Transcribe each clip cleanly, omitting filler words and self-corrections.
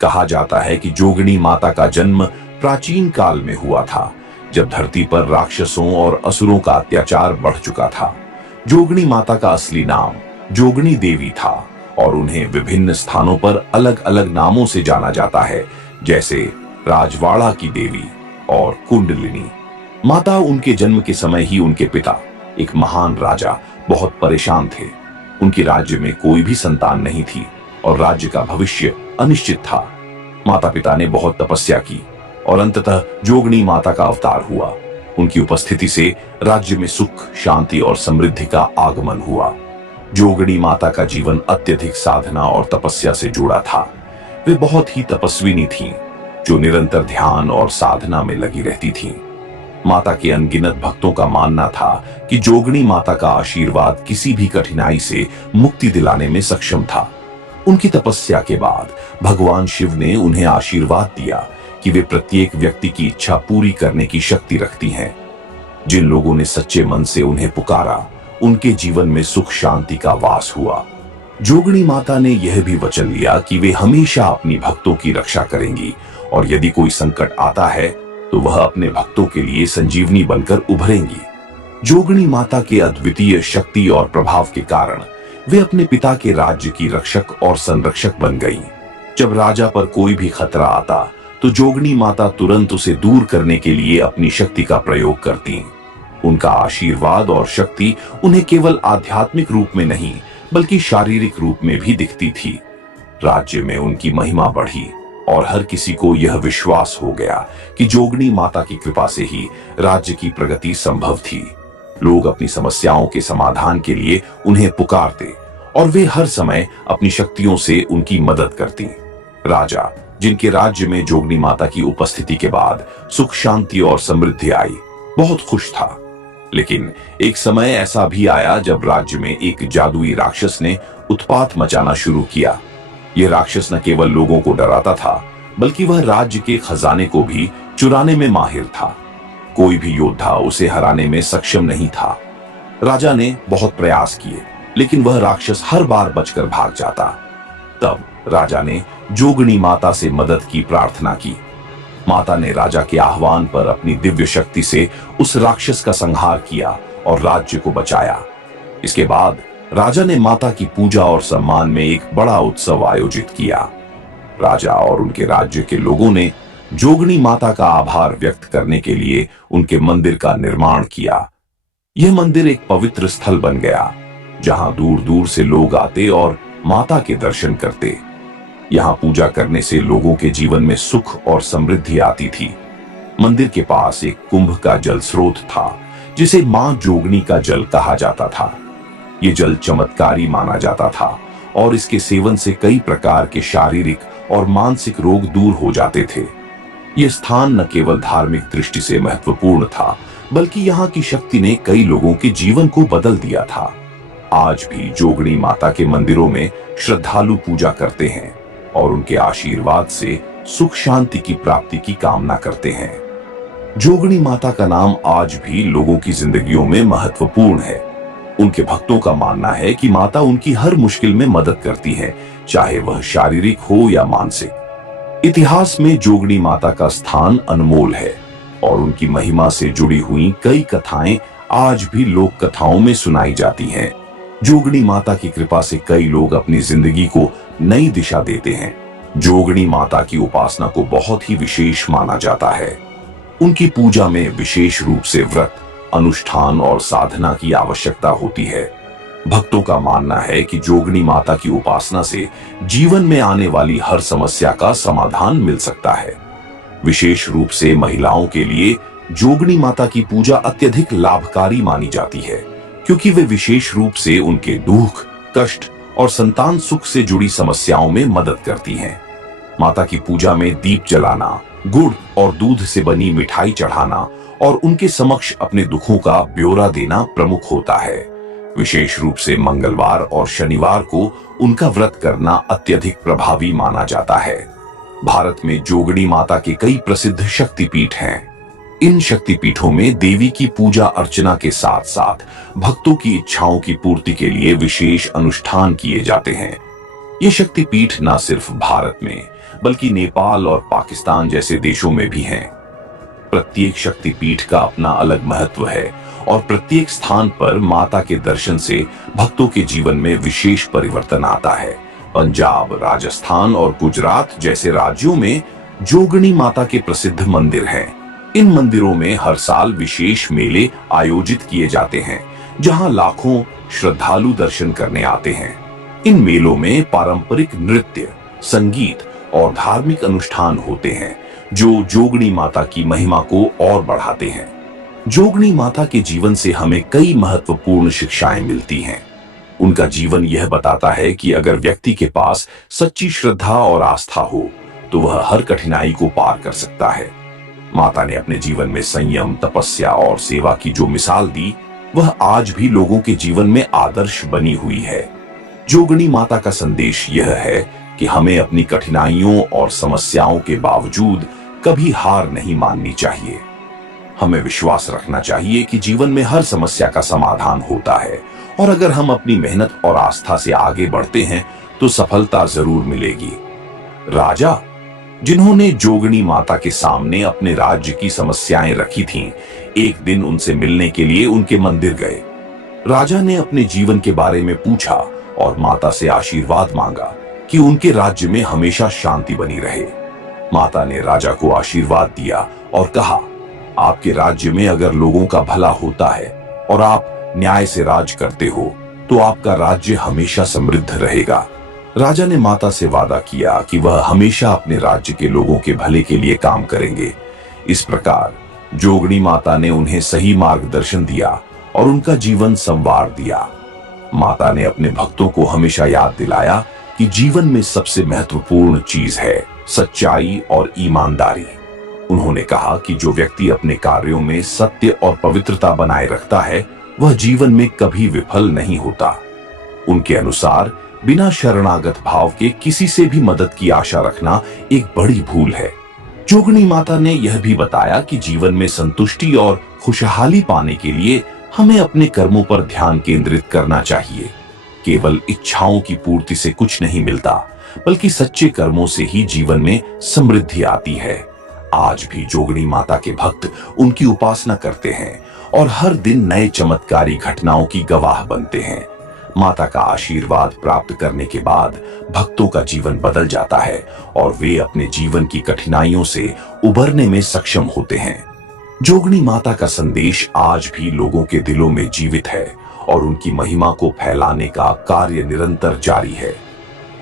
कहा जाता है कि जोगणी माता का जन्म प्राचीन काल में हुआ था, जब धरती पर राक्षसों और असुरों का अत्याचार बढ़ चुका था। जोगणी माता का असली नाम जोगणी देवी था और उन्हें विभिन्न स्थानों पर अलग अलग नामों से जाना जाता है, जैसे राजवाड़ा की देवी और कुंडलिनी माता। उनके जन्म के समय ही उनके पिता, एक महान राजा, बहुत परेशान थे। उनके राज्य में कोई भी संतान नहीं थी और राज्य का भविष्य अनिश्चित था। माता पिता ने बहुत तपस्या की और अंततः जोगणी माता का अवतार हुआ। उनकी उपस्थिति से राज्य में सुख, शांति और समृद्धि का आगमन हुआ। जोगणी माता का जीवन अत्यधिक साधना और तपस्या से जुड़ा था। वे बहुत ही तपस्विनी थीं, जो निरंतर ध्यान और साधना में लगी रहती थीं। माता के अनगिनत भक्तों का मानना था कि जोगणी माता का आशीर्वाद किसी भी कठिनाई से मुक्ति दिलाने में सक्षम था। उनकी तपस्या के बाद भगवान शिव ने उन्हें आशीर्वाद दिया कि वे प्रत्येक व्यक्ति की इच्छा पूरी करने की शक्ति रखती हैं। जिन लोगों ने सच्चे मन से उन्हें पुकारा, उनके जीवन में सुख शांति का वास हुआ। जोगणी माता ने यह भी वचन लिया कि वे हमेशा अपनी भक्तों की रक्षा करेंगी और यदि कोई संकट आता है तो वह अपने भक्तों के लिए संजीवनी बनकर उभरेंगी। जोगणी माता के अद्वितीय शक्ति और प्रभाव के कारण वे अपने पिता के राज्य की रक्षक और संरक्षक बन गईं। जब राजा पर कोई भी खतरा आता तो जोगणी माता तुरंत उसे दूर करने के लिए अपनी शक्ति का प्रयोग करती। उनका आशीर्वाद और शक्ति उन्हें केवल आध्यात्मिक रूप में नहीं बल्कि शारीरिक रूप में भी दिखती थी। राज्य में उनकी महिमा बढ़ी और हर किसी को यह विश्वास हो गया कि जोगणी माता की कृपा से ही राज्य की प्रगति संभव थी। लोग अपनी समस्याओं के समाधान के लिए उन्हें पुकारते और वे हर समय अपनी शक्तियों से उनकी मदद करती। राजा, जिनके राज्य में जोगणी माता की उपस्थिति के बाद सुख शांति और समृद्धि आई, बहुत खुश था। लेकिन एक समय ऐसा भी आया जब राज्य में एक जादुई राक्षस ने उत्पात मचाना शुरू किया। यह राक्षस न केवल लोगों को डराता था, बल्कि वह राज्य के खजाने को भी चुराने में माहिर था। कोई भी योद्धा उसे हराने में सक्षम नहीं था। राजा ने बहुत प्रयास किए, लेकिन वह राक्षस हर बार बचकर भाग जाता। तब राजा ने जोगणी माता से मदद की प्रार्थना की। माता ने राजा के आह्वान पर अपनी दिव्य शक्ति से उस राक्षस का संहार किया और राज्य को बचाया। इसके बाद राजा ने माता की पूजा और सम्मान में एक बड़ा उत्सव आयोजित किया। राजा और उनके राज्य के लोगों ने जोगणी माता का आभार व्यक्त करने के लिए उनके मंदिर का निर्माण किया। यह मंदिर एक पवित्र स्थल बन गया, जहां दूर दूर से लोग आते और माता के दर्शन करते। यहां पूजा करने से लोगों के जीवन में सुख और समृद्धि आती थी। मंदिर के पास एक कुंभ का जल स्रोत था, जिसे मां जोगणी का जल कहा जाता था। ये जल चमत्कारी माना जाता था और इसके सेवन से कई प्रकार के शारीरिक और मानसिक रोग दूर हो जाते थे। यह स्थान न केवल धार्मिक दृष्टि से महत्वपूर्ण था, बल्कि यहाँ की शक्ति ने कई लोगों के जीवन को बदल दिया था। आज भी जोगणी माता के मंदिरों में श्रद्धालु पूजा करते हैं और उनके आशीर्वाद से सुख शांति की प्राप्ति की कामना करते हैं। जोगणी माता का नाम आज भी लोगों की जिंदगियों में महत्वपूर्ण है। उनके भक्तों का मानना है कि माता उनकी हर मुश्किल में मदद करती है, चाहे वह शारीरिक हो या मानसिक। इतिहास में जोगणी माता का स्थान अनमोल है और उनकी महिमा से जुड़ी हुई कई कथाएं आज भी लोक कथाओं में सुनाई जाती हैं। जोगणी माता की कृपा से कई लोग अपनी जिंदगी को नई दिशा देते हैं। जोगणी माता की उपासना को बहुत ही विशेष माना जाता है। उनकी पूजा में विशेष रूप से व्रत, अनुष्ठान और साधना की आवश्यकता होती है। भक्तों का मानना है कि जोगणी माता की उपासना से जीवन में आने वाली हर समस्या का समाधान मिल सकता है। विशेष रूप से महिलाओं के लिए जोगणी माता की पूजा अत्यधिक लाभकारी मानी जाती है, क्योंकि वे विशेष रूप से उनके दुख, कष्ट और संतान सुख से जुड़ी समस्याओं में मदद करती हैं। माता की पूजा में दीप जलाना, गुड़ और दूध से बनी मिठाई चढ़ाना और उनके समक्ष अपने दुखों का ब्यौरा देना प्रमुख होता है। विशेष रूप से मंगलवार और शनिवार को उनका व्रत करना अत्यधिक प्रभावी माना जाता है। भारत में जोगणी माता के कई प्रसिद्ध शक्तिपीठ हैं। इन शक्तिपीठों में देवी की पूजा अर्चना के साथ साथ भक्तों की इच्छाओं की पूर्ति के लिए विशेष अनुष्ठान किए जाते हैं। ये शक्तिपीठ न सिर्फ भारत में बल्कि नेपाल और पाकिस्तान जैसे देशों में भी हैं। प्रत्येक शक्तिपीठ का अपना अलग महत्व है और प्रत्येक स्थान पर माता के दर्शन से भक्तों के जीवन में विशेष परिवर्तन आता है। पंजाब, राजस्थान और गुजरात जैसे राज्यों में जोगणी माता के प्रसिद्ध मंदिर हैं। इन मंदिरों में हर साल विशेष मेले आयोजित किए जाते हैं, जहां लाखों श्रद्धालु दर्शन करने आते हैं। इन मेलों में पारंपरिक नृत्य, संगीत और धार्मिक अनुष्ठान होते हैं, जो जोगणी माता की महिमा को और बढ़ाते हैं। जोगणी माता के जीवन से हमें कई महत्वपूर्ण शिक्षाएं मिलती हैं। उनका जीवन यह बताता है कि अगर व्यक्ति के पास सच्ची श्रद्धा और आस्था हो तो वह हर कठिनाई को पार कर सकता है। माता ने अपने जीवन में संयम, तपस्या और सेवा की जो मिसाल दी, वह आज भी लोगों के जीवन में आदर्श बनी हुई है। जोगणी माता का संदेश यह है कि हमें अपनी कठिनाइयों और समस्याओं के बावजूद कभी हार नहीं माननी चाहिए। हमें विश्वास रखना चाहिए कि जीवन में हर समस्या का समाधान होता है, और अगर हम अपनी मेहनत और आस्था से आगे बढ़ते हैं तो सफलता जरूर मिलेगी। राजा, जिन्होंने जोगणी माता के सामने अपने राज्य की समस्याएं रखी थीं, एक दिन उनसे मिलने के लिए उनके मंदिर गए। राजा ने अपने जीवन के बारे में पूछा और माता से आशीर्वाद मांगा कि उनके राज्य में हमेशा शांति बनी रहे। माता ने राजा को आशीर्वाद दिया और कहा, आपके राज्य में अगर लोगों का भला होता है और आप न्याय से राज करते हो तो आपका राज्य हमेशा समृद्ध रहेगा। राजा ने माता से वादा किया कि वह हमेशा अपने राज्य के लोगों के भले के लिए काम करेंगे। इस प्रकार जोगणी माता ने उन्हें सही मार्गदर्शन दिया और उनका जीवन संवार दिया। माता ने अपने भक्तों को हमेशा याद दिलाया कि जीवन में सबसे महत्वपूर्ण चीज है सच्चाई और ईमानदारी। उन्होंने कहा कि जो व्यक्ति अपने कार्यों में सत्य और पवित्रता बनाए रखता है, वह जीवन में कभी विफल नहीं होता। उनके अनुसार बिना शरणागत भाव के किसी से भी मदद की आशा रखना एक बड़ी भूल है। जोगणी माता ने यह भी बताया कि जीवन में संतुष्टि और खुशहाली पाने के लिए हमें अपने कर्मों पर ध्यान केंद्रित करना चाहिए। केवल इच्छाओं की पूर्ति से कुछ नहीं मिलता, बल्कि सच्चे कर्मों से ही जीवन में समृद्धि आती है। आज भी जोगणी माता के भक्त उनकी उपासना करते हैं और हर दिन नए चमत्कारी घटनाओं की गवाह बनते हैं। माता का आशीर्वाद प्राप्त करने के बाद भक्तों का जीवन बदल जाता है और वे अपने जीवन की कठिनाइयों से उबरने में सक्षम होते हैं। जोगणी माता का संदेश आज भी लोगों के दिलों में जीवित है और उनकी महिमा को फैलाने का कार्य निरंतर जारी है।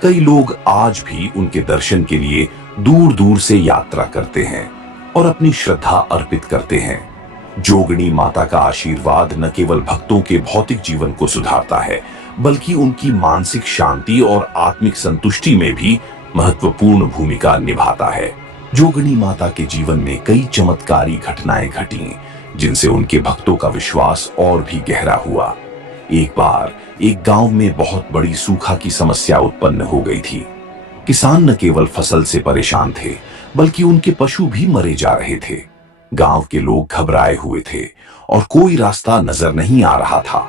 कई लोग आज भी उनके दर्शन के लिए दूर दूर से यात्रा करते हैं और अपनी श्रद्धा अर्पित करते हैं। जोगणी माता का आशीर्वाद न केवल भक्तों के भौतिक जीवन को सुधारता है, बल्कि उनकी मानसिक शांति और आत्मिक संतुष्टि में भी महत्वपूर्ण भूमिका निभाता है। जोगणी माता के जीवन में कई चमत्कारी घटनाएं घटी, जिनसे उनके भक्तों का विश्वास और भी गहरा हुआ। एक बार एक गांव में बहुत बड़ी सूखा की समस्या उत्पन्न हो गई थी। किसान न केवल फसल से परेशान थे, बल्कि उनके पशु भी मरे जा रहे थे। गांव के लोग घबराए हुए थे और कोई रास्ता नजर नहीं आ रहा था।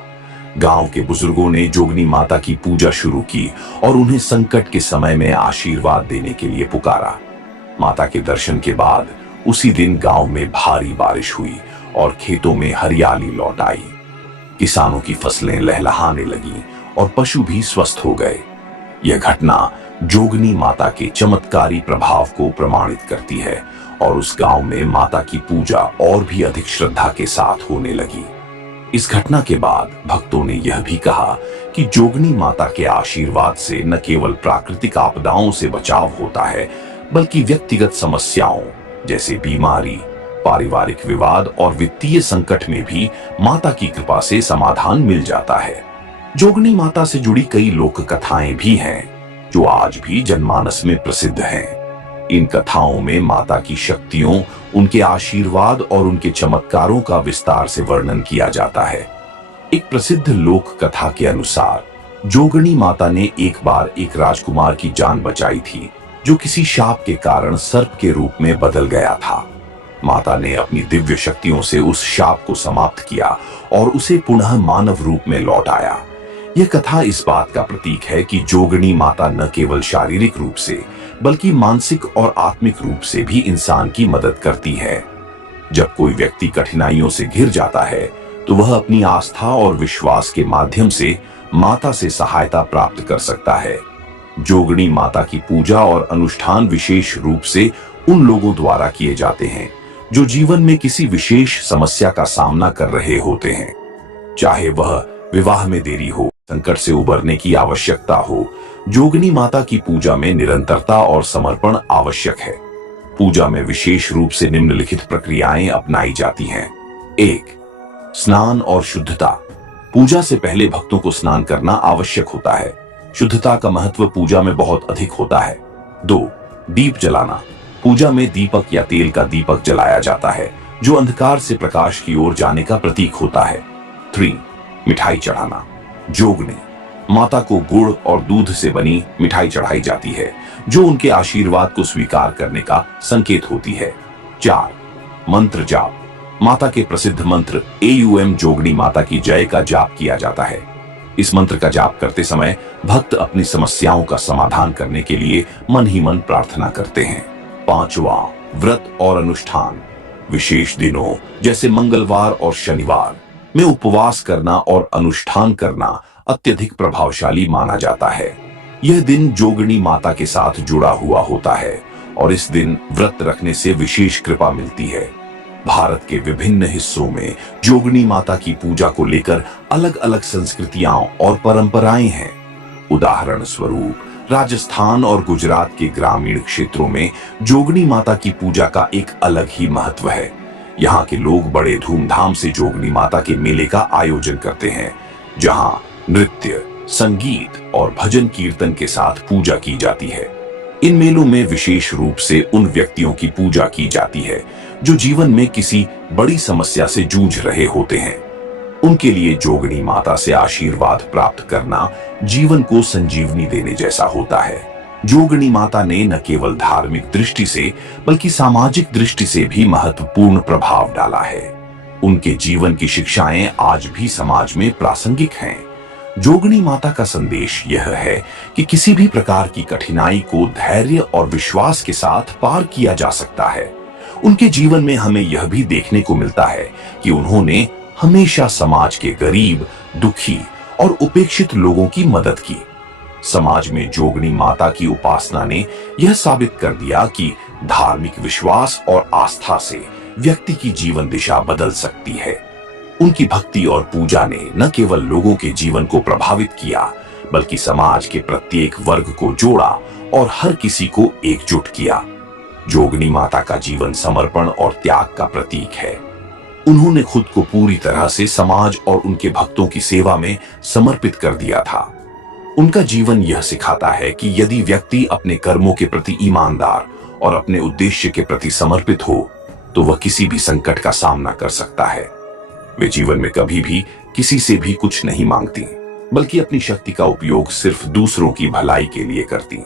गांव के बुजुर्गों ने जोगनी माता की पूजा शुरू की और उन्हें संकट के समय में आशीर्वाद देने के लिए पुकारा। माता के दर्शन के बाद उसी दिन गांव में भारी बारिश हुई और खेतों में हरियाली लौट आई। किसानों की फसलें लहलहाने लगीं और पशु भी स्वस्थ हो गए। यह घटना जोगनी माता के चमत्कारी प्रभाव को प्रमाणित करती है और उस गांव में माता की पूजा और भी अधिक श्रद्धा के साथ होने लगी। इस घटना के बाद भक्तों ने यह भी कहा कि जोगनी माता के आशीर्वाद से न केवल प्राकृतिक आपदाओं से बचाव होता है, बल्कि व्यक्तिगत समस्याओं जैसे बीमारी, पारिवारिक विवाद और वित्तीय संकट में भी माता की कृपा से समाधान मिल जाता है। जोगनी माता से जुड़ी कई लोक कथाएं भी हैं जो आज भी जनमानस में प्रसिद्ध हैं। इन कथाओं में माता की शक्तियों, उनके आशीर्वाद और उनके चमत्कारों का विस्तार से वर्णन किया जाता है। एक प्रसिद्ध लोक कथा के अनुसार जोगनी माता ने एक बार एक राजकुमार की जान बचाई थी, जो किसी शाप के कारण सर्प के रूप में बदल गया था। माता ने अपनी दिव्य शक्तियों से उस शाप को समाप्त किया और उसे पुनः मानव रूप में लौट आया। यह कथा इस बात का प्रतीक है कि जोगनी माता न केवल शारीरिक रूप से बल्कि मानसिक और आत्मिक रूप से भी इंसान की मदद करती है। जब कोई व्यक्ति कठिनाइयों से घिर जाता है तो वह अपनी आस्था और विश्वास के माध्यम से माता से सहायता प्राप्त कर सकता है। जोगणी माता की पूजा और अनुष्ठान विशेष रूप से उन लोगों द्वारा किए जाते हैं जो जीवन में किसी विशेष समस्या का सामना कर रहे होते हैं। चाहे वह विवाह में देरी हो, संकट से उबरने की आवश्यकता हो, जोगनी माता की पूजा में निरंतरता और समर्पण आवश्यक है। पूजा में विशेष रूप से निम्नलिखित प्रक्रियाएं अपनाई जाती हैं। 1. स्नान और शुद्धता। पूजा से पहले भक्तों को स्नान करना आवश्यक होता है। शुद्धता का महत्व पूजा में बहुत अधिक होता है। 2. दीप जलाना। पूजा में दीपक या तेल का दीपक जलाया जाता है जो अंधकार से प्रकाश की ओर जाने का प्रतीक होता है। 3. मिठाई चढ़ाना। जोगनी माता को गुड़ और दूध से बनी मिठाई चढ़ाई जाती है जो उनके आशीर्वाद को स्वीकार करने का संकेत होती है। 4. मंत्र जाप। माता के प्रसिद्ध मंत्र AUM जोगनी माता की जय का जाप किया जाता है। इस मंत्र का जाप करते समय भक्त अपनी समस्याओं का समाधान करने के लिए मन ही मन प्रार्थना करते हैं। 5वां व्रत और अनुष्ठान। विशेष दिनों जैसे मंगलवार और शनिवार में उपवास करना और अनुष्ठान करना अत्यधिक प्रभावशाली माना जाता है। यह दिन जोगनी माता के साथ जुड़ा हुआ होता है और इस दिन व्रत रखने से विशेष कृपा मिलती है। भारत के विभिन्न हिस्सों में जोगनी माता की पूजा को लेकर अलग अलग संस्कृतियां और परंपराएं हैं। उदाहरण स्वरूप राजस्थान और गुजरात के ग्रामीण क्षेत्रों में जोगनी माता की पूजा का एक अलग ही महत्व है। यहाँ के लोग बड़े धूमधाम से जोगनी माता के मेले का आयोजन करते हैं, जहां नृत्य, संगीत और भजन कीर्तन के साथ पूजा की जाती है। इन मेलों में विशेष रूप से उन व्यक्तियों की पूजा की जाती है जो जीवन में किसी बड़ी समस्या से जूझ रहे होते हैं। उनके लिए जोगनी माता से आशीर्वाद प्राप्त करना जीवन को संजीवनी देने जैसा होता है। जोगनी माता ने न केवल धार्मिक दृष्टि से बल्कि सामाजिक दृष्टि से भी महत्वपूर्ण प्रभाव डाला है। उनके जीवन की शिक्षाएं आज भी समाज में प्रासंगिक हैं। जोगनी माता का संदेश यह है कि किसी भी प्रकार की कठिनाई को धैर्य और विश्वास के साथ पार किया जा सकता है। उनके जीवन में हमें यह भी देखने को मिलता है कि उन्होंने हमेशा समाज के गरीब, दुखी और उपेक्षित लोगों की मदद की। समाज में जोगनी माता की उपासना ने यह साबित कर दिया कि धार्मिक विश्वास और आस्था से व्यक्ति की जीवन दिशा बदल सकती है। उनकी भक्ति और पूजा ने न केवल लोगों के जीवन को प्रभावित किया, बल्कि समाज के प्रत्येक वर्ग को जोड़ा और हर किसी को एकजुट किया। जोगनी माता का जीवन समर्पण और त्याग का प्रतीक है। उन्होंने खुद को पूरी तरह से समाज और उनके भक्तों की सेवा में समर्पित कर दिया था। उनका जीवन यह सिखाता है कि यदि व्यक्ति अपने कर्मों के प्रति ईमानदार और अपने उद्देश्य के प्रति समर्पित हो, तो वह किसी भी संकट का सामना कर सकता है। वे जीवन में कभी भी किसी से भी कुछ नहीं मांगती, बल्कि अपनी शक्ति का उपयोग सिर्फ दूसरों की भलाई के लिए करती।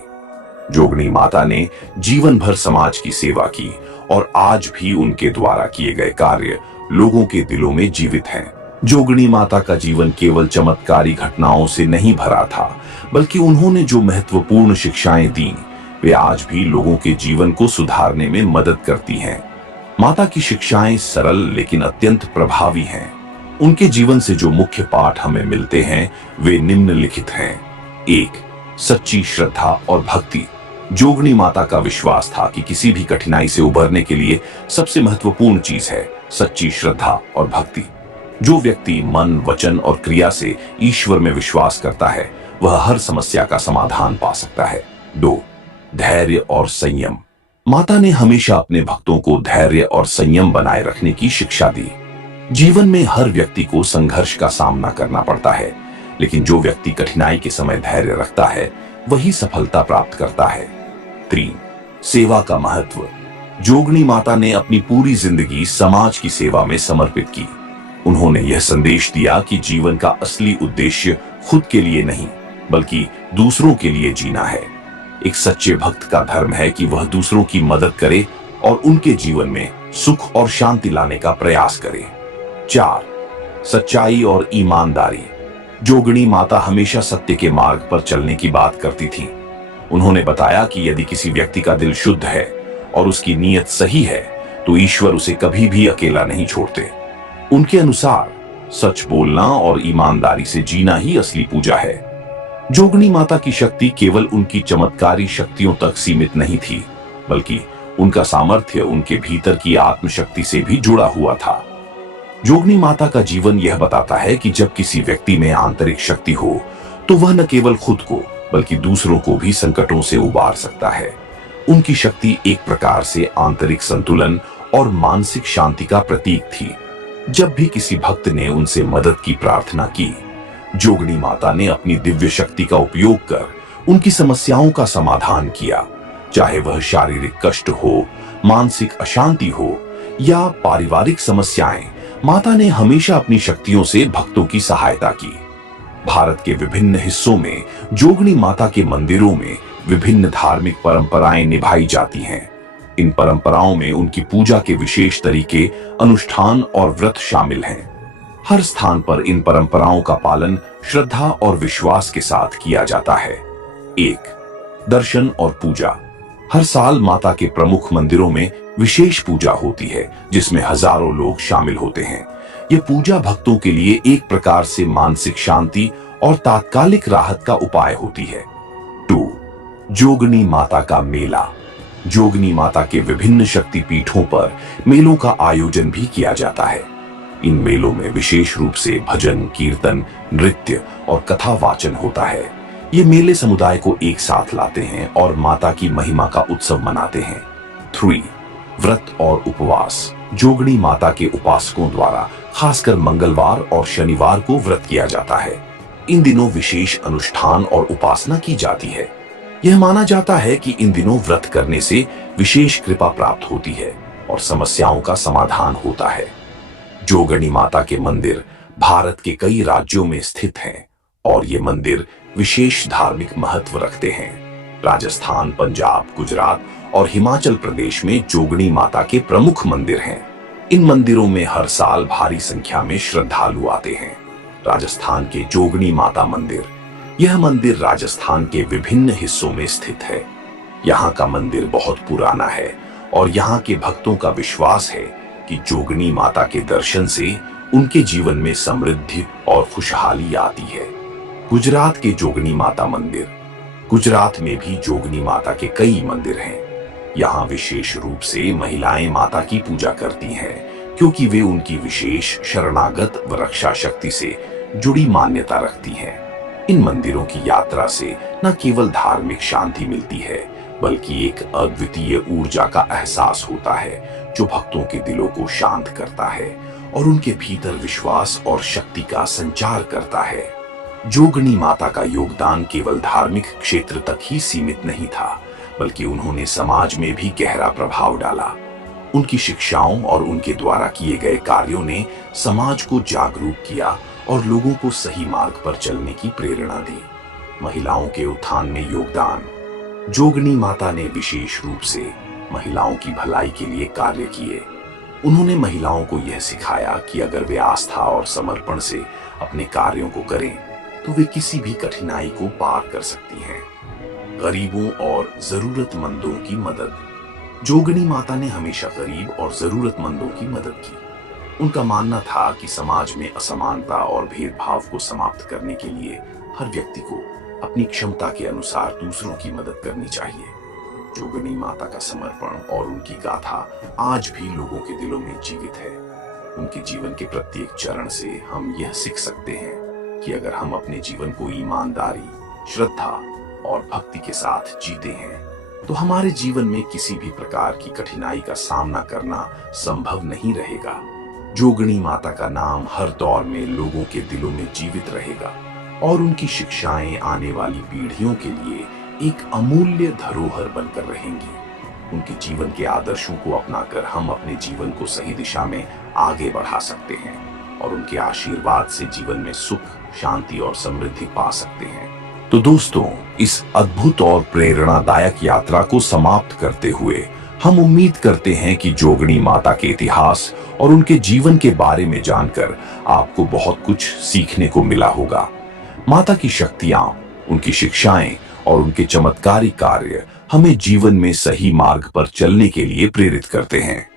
जोगनी माता ने जीवन भर समाज की सेवा की और आज भी उनके द्वारा किए गए कार्य लोगों के दिलों में जीवित हैं। जोगनी माता का जीवन केवल चमत्कारी घटनाओं से नहीं भरा था, बल्कि उन्होंने जो महत्वपूर्ण शिक्षाएं दी, वे आज भी लोगों के जीवन को सुधारने में मदद करती हैं। माता की शिक्षाएं सरल लेकिन अत्यंत प्रभावी हैं। उनके जीवन से जो मुख्य पाठ हमें मिलते हैं वे निम्नलिखित हैं। 1. सच्ची श्रद्धा और भक्ति। जोगनी माता का विश्वास था कि किसी भी कठिनाई से उबरने के लिए सबसे महत्वपूर्ण चीज है सच्ची श्रद्धा और भक्ति। जो व्यक्ति मन, वचन और क्रिया से ईश्वर में विश्वास करता है, वह हर समस्या का समाधान पा सकता है। 2. धैर्य और संयम। माता ने हमेशा अपने भक्तों को धैर्य और संयम बनाए रखने की शिक्षा दी। जीवन में हर व्यक्ति को संघर्ष का सामना करना पड़ता है, लेकिन जो व्यक्ति कठिनाई के समय धैर्य रखता है, वही सफलता प्राप्त करता है। 3. सेवा का महत्व। जोगनी माता ने अपनी पूरी जिंदगी समाज की सेवा में समर्पित की। उन्होंने यह संदेश दिया कि जीवन का असली उद्देश्य खुद के लिए नहीं, बल्कि दूसरों के लिए जीना है। एक सच्चे भक्त का धर्म है कि वह दूसरों की मदद करे और उनके जीवन में सुख और शांति लाने का प्रयास करे। 4. सच्चाई और ईमानदारी। जोगनी माता हमेशा सत्य के मार्ग पर चलने की बात करती थी। उन्होंने बताया कि यदि किसी व्यक्ति का दिल शुद्ध है और उसकी नीयत सही है तो ईश्वर उसे कभी भी अकेला नहीं छोड़ते। उनके अनुसार सच बोलना और ईमानदारी से जीना ही असली पूजा है। जोगनी माता की शक्ति केवल उनकी चमत्कारी शक्तियों तक सीमित नहीं थी, बल्कि उनका सामर्थ्य उनके भीतर की आत्मशक्ति से भी जुड़ा हुआ था। जोगनी माता का जीवन यह बताता है कि जब किसी व्यक्ति में आंतरिक शक्ति हो तो वह न केवल खुद को बल्कि दूसरों को भी संकटों से उबार सकता है। उनकी शक्ति एक प्रकार से आंतरिक संतुलन और मानसिक शांति का प्रतीक थी। जब भी किसी भक्त ने उनसे मदद की प्रार्थना की, जोगनी माता ने अपनी दिव्य शक्ति का उपयोग कर उनकी समस्याओं का समाधान किया। चाहे वह शारीरिक कष्ट हो, मानसिक अशांति हो या पारिवारिक समस्याएं, माता ने हमेशा अपनी शक्तियों से भक्तों की सहायता की। भारत के विभिन्न हिस्सों में जोगनी माता के मंदिरों में विभिन्न धार्मिक परंपराएं निभाई जाती हैं। इन परंपराओं में उनकी पूजा के विशेष तरीके, अनुष्ठान और व्रत शामिल हैं। हर स्थान पर इन परंपराओं का पालन श्रद्धा और विश्वास के साथ किया जाता है। 1. दर्शन और पूजा। हर साल माता के प्रमुख मंदिरों में विशेष पूजा होती है जिसमें हजारों लोग शामिल होते हैं। यह पूजा भक्तों के लिए एक प्रकार से मानसिक शांति और तात्कालिक राहत का उपाय होती है। 2. जोगनी माता का मेला। जोगनी माता के विभिन्न शक्तिपीठों पर मेलों का आयोजन भी किया जाता है। इन मेलों में विशेष रूप से भजन, कीर्तन, नृत्य और कथा वाचन होता है। ये मेले समुदाय को एक साथ लाते हैं और माता की महिमा का उत्सव मनाते हैं। 3. व्रत और उपवास। जोगनी माता के उपासकों द्वारा खासकर मंगलवार और शनिवार को व्रत किया जाता है। इन दिनों विशेष अनुष्ठान और उपासना की जाती है। यह माना जाता है कि इन दिनों व्रत करने से विशेष कृपा प्राप्त होती है और समस्याओं का समाधान होता है। जोगनी माता के मंदिर भारत के कई राज्यों में स्थित हैं और ये मंदिर विशेष धार्मिक महत्व रखते हैं। राजस्थान, पंजाब, गुजरात और हिमाचल प्रदेश में जोगनी माता के प्रमुख मंदिर हैं। इन मंदिरों में हर साल भारी संख्या में श्रद्धालु आते हैं। राजस्थान के जोगनी माता मंदिर। यह मंदिर राजस्थान के विभिन्न हिस्सों में स्थित है। यहाँ का मंदिर बहुत पुराना है और यहाँ के भक्तों का विश्वास है कि जोगनी माता के दर्शन से उनके जीवन में समृद्धि और खुशहाली आती है। गुजरात के जोगनी माता मंदिर। गुजरात में भी जोगनी माता के कई मंदिर हैं। यहाँ विशेष रूप से महिलाएं माता की पूजा करती हैं क्योंकि वे उनकी विशेष शरणागत व रक्षा शक्ति से जुड़ी मान्यता रखती हैं। इन मंदिरों की यात्रा से न केवल धार्मिक शांति मिलती है बल्कि एक अद्वितीय ऊर्जा का एहसास होता है जो भक्तों के दिलों को शांत करता है और उनके भीतर विश्वास और शक्ति का संचार करता है। जोगनी माता का योगदान केवल धार्मिक क्षेत्र तक ही सीमित नहीं था, बल्कि उन्होंने समाज में भी गहरा प्रभाव डाला। उनकी शिक्षाओं और उनके द्वारा किए गए कार्यों ने समाज को जागरूक किया और लोगों को सही मार्ग पर चलने की प्रेरणा दी। महिलाओं के उत्थान में योगदान। जोगनी माता ने विशेष रूप से महिलाओं की भलाई के लिए कार्य किए। उन्होंने महिलाओं को यह सिखाया कि अगर वे आस्था और समर्पण से अपने कार्यों को करें तो वे किसी भी कठिनाई को पार कर सकती हैं। गरीबों और जरूरतमंदों की मदद। जोगनी माता ने हमेशा गरीब और जरूरतमंदों की मदद की। उनका मानना था कि समाज में असमानता और भेदभाव को समाप्त करने के लिए हर व्यक्ति को अपनी क्षमता के अनुसार दूसरों की मदद करनी चाहिए। जोगनी माता का समर्पण और उनकी गाथा आज भी लोगों के दिलों में जीवित है। उनके जीवन के प्रत्येक चरण से हम यह सीख सकते हैं कि अगर हम अपने जीवन को ईमानदारी, श्रद्धा और भक्ति के साथ जीते हैं तो हमारे जीवन में किसी भी प्रकार की कठिनाई का सामना करना संभव नहीं रहेगा। जोगनी माता का नाम हर दौर में लोगों के दिलों में जीवित रहेगा और उनकी शिक्षाएं आने वाली पीढ़ियों के लिए एक अमूल्य धरोहर बनकर रहेंगी। उनके जीवन के आदर्शों को अपनाकर हम अपने जीवन को सही दिशा में आगे बढ़ा सकते हैं और उनके आशीर्वाद से जीवन में सुख, शांति और समृद्धि पा सकते हैं। तो दोस्तों, इस अद्भुत और प्रेरणादायक यात्रा को समाप्त करते हुए हम उम्मीद करते हैं कि जोगनी माता के इतिहास और उनके जीवन के बारे में जानकर आपको बहुत कुछ सीखने को मिला होगा। माता की शक्तियां, उनकी शिक्षाएं और उनके चमत्कारिक कार्य हमें जीवन में सही मार्ग पर चलने के लिए प्रेरित करते हैं।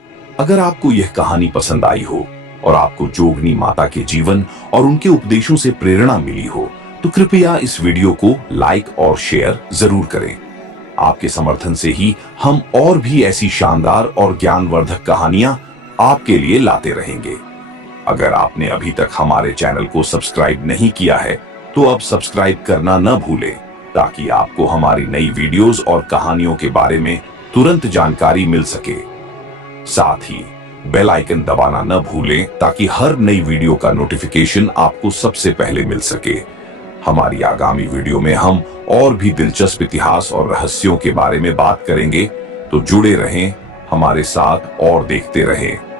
अगर आपको यह कहानी पसंद आई हो और आपको जोगनी माता के जीवन और उनके उपदेशों से प्रेरणा मिली हो, तो कृपया इस वीडियो को लाइक और शेयर जरूर करें। आपके समर्थन से ही हम और भी ऐसी शानदार और ज्ञानवर्धक कहानियां आपके लिए लाते रहेंगे। अगर आपने अभी तक हमारे चैनल को सब्सक्राइब नहीं किया है, तो अब सब्सक्राइब करना न भूलें, ताकि आपको हमारी नई वीडियोस और कहानियों के बारे में तुरंत जानकारी मिल सके। साथ ही बेल आइकन दबाना न भूलें, ताकि हर नई वीडियो का नोटिफिकेशन आपको सबसे पहले मिल सके। हमारी आगामी वीडियो में हम और भी दिलचस्प इतिहास और रहस्यों के बारे में बात करेंगे, तो जुड़े रहें हमारे साथ और देखते रहें।